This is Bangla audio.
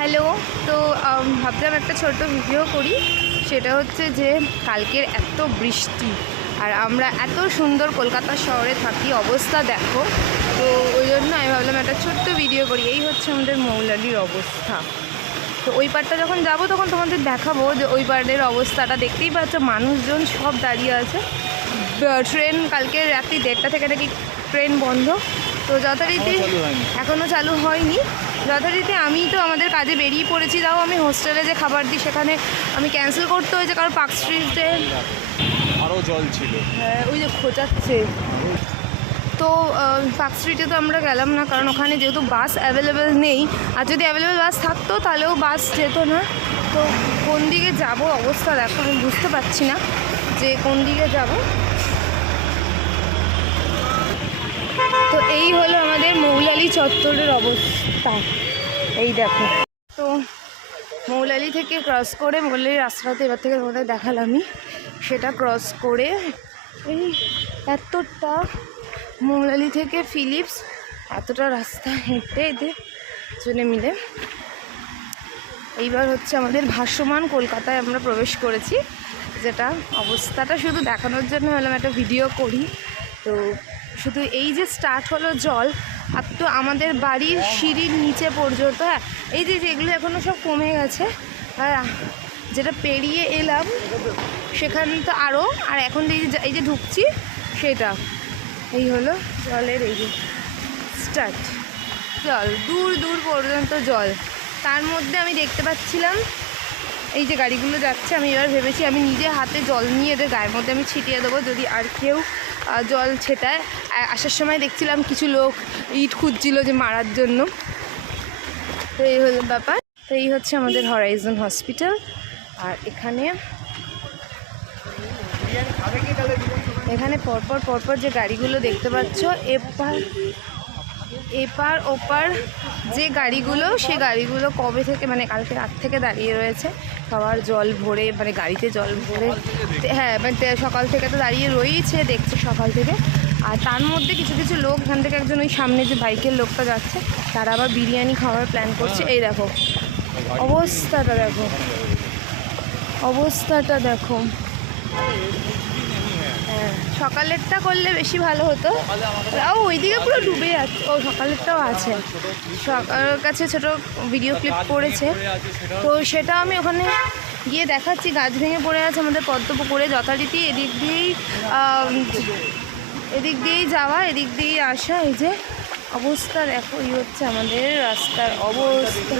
হ্যালো। তো ভাবলাম একটা ছোট্ট ভিডিও করি। সেটা হচ্ছে যে কালকের এত বৃষ্টি আর আমরা এত সুন্দর কলকাতা শহরে থাকি, অবস্থা দেখো। তো ওই জন্য আমি ভাবলাম একটা ছোট্ট ভিডিও করি। এই হচ্ছে আমাদের মৌলালির অবস্থা। তো ওই পাড়টা যখন যাব তখন তোমাদের দেখাবো যে ওই পাড়ের অবস্থাটা। দেখতেই পাচ্ছ মানুষজন সব দাঁড়িয়ে আছে। ট্রেন কালকে রাত্রি 1:30 থেকে নাকি ট্রেন বন্ধ। তো যথারীতি এখনও চালু হয়নি। যথারীতি আমি তো আমাদের কাজে বেরিয়ে পড়েছি। তাও আমি হোস্টেলে যে খাবার দিই সেখানে আমি ক্যান্সেল করতে হয়েছে, কারণ পার্ক স্ট্রিটে আরও জল ছিল। হ্যাঁ, ওই যে খোঁচাচ্ছে। তো পার্ক স্ট্রিটে তো আমরা গেলাম না, কারণ ওখানে যেহেতু বাস অ্যাভেলেবেল নেই। আর যদি অ্যাভেলেবেল বাস থাকতো তাহলেও বাস যেত না। তো কোন দিকে যাব অবস্থা দেখো, আমি বুঝতে পারছি না যে কোন দিকে যাব। তো এই হলো আমাদের মৌলালি চত্বরের অবস্থা, এই দেখো। তো মৌলালি থেকে ক্রস করে, মৌলালির রাস্তাতে এবার থেকে তোমাদের দেখালামই, সেটা ক্রস করে এই এতটা মৌলালি থেকে ফিলিপস এতটা রাস্তা হেঁটে এদের জনে মিলে এইবার হচ্ছে আমাদের ভাসমান কলকাতায় আমরা প্রবেশ করেছি। যেটা অবস্থাটা শুধু দেখানোর জন্য হলাম একটা ভিডিও করি। তো শুধু এই যে স্টার্ট হলো জল, আর তো আমাদের বাড়ির সিঁড়ির নিচে পর্যন্ত। হ্যাঁ, এই যে যেগুলো এখনও সব কমে গেছে, আর যেটা পেরিয়ে এলাম সেখানে তো আরও। আর এখন এই যে ঢুকছি সেটা, এই হলো জলের এই যে স্টার্ট। জল দূর দূর পর্যন্ত জল। তার মধ্যে আমি দেখতে পাচ্ছিলাম এই যে গাড়িগুলো যাচ্ছে। আমি এবার ভেবেছি আমি নিজে হাতে জল নিয়ে এদের গায়ের মধ্যে আমি ছিটিয়ে দেবো, যদি আর কেউ জল ছেটায়। আসার সময় দেখছিলাম কিছু লোক ইট খুঁজছিল যে মারার জন্য। তো এই হলো ব্যাপার। তো এই হচ্ছে আমাদের হরাইজন হসপিটাল। আর এখানে পরপর যে গাড়িগুলো দেখতে পাচ্ছ, এপার ওপার যে গাড়িগুলো, সেই গাড়িগুলো কবে থেকে, মানে কালকে রাত থেকে দাঁড়িয়ে রয়েছে। সবার জল ভরে, মানে গাড়িতে জল ভরে। হ্যাঁ, মানে সকাল থেকে তো দাঁড়িয়ে রয়েছে, দেখছে সকাল থেকে। আর তার মধ্যে কিছু কিছু লোক, এখান থেকে একজন ওই সামনে যে বাইকের লোকটা যাচ্ছে, তারা আবার বিরিয়ানি খাওয়ার প্ল্যান করছে। এই দেখো অবস্থাটা, দেখো অবস্থাটা দেখো। হ্যাঁ, সকালেরটা করলে বেশি ভালো হতো। তাও ওইদিকে পুরো ডুবে যাচ্ছে। ও সকালেরটাও আছে, সকালের কাছে ছোট ভিডিও ক্লিপ করেছে। তো সেটা আমি ওখানে গিয়ে দেখাচ্ছি। গাছ ভেঙে পড়ে আছে আমাদের পদ্মপুকুরে। যথারীতি এদিক দিয়েই যাওয়া, এদিক দিয়েই আসা। এই যে অবস্থা দেখো, এই হচ্ছে আমাদের রাস্তার অবস্থা।